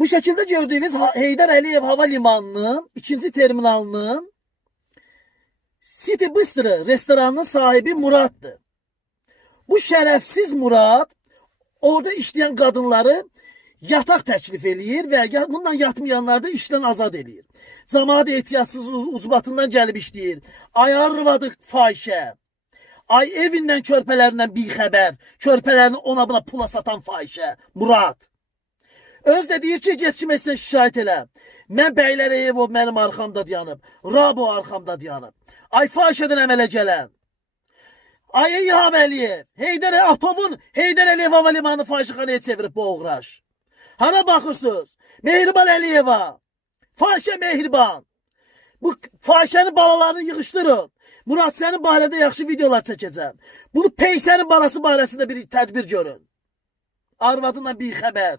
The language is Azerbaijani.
Bu şəkildə gördüyünüz Heydər Əliyev hava limanının 2-ci terminalının City Bistro restoranının sahibi Muraddır. Bu şərəfsiz Murad orada işləyən qadınları yataq təklif eləyir və bundan yatmayanları da işdən azad eləyir. Cəmaət ehtiyatsız ucbatından gəlib işləyir. Ay arvadı fahişə. Ay evindən körpələrindən bir xəbər. Körpələrini ona buna pula satan fahişə. Murad. Öz də deyir ki, get kim etsən şikayət elə. Mən Bəylər Eyvov mənim arxamda dayanıb. Rabo arxamda dayanıb. Ay fahişədən əmələ gələn. Ay İlham Əliyev. Heydər Əliyev hava limanı fahişəxanaya çevirib bu oğraş. Hara baxırsınız? Mehriban Əliyeva. Fahişə Mehriban. Bu fahişənin balalarını yığışdırın. Murad, sənin barədə yaxşı videolar çəkəcəm. Bunu Peysənin balası barəsində bir tədbir görün. Arvadından bir xəbər.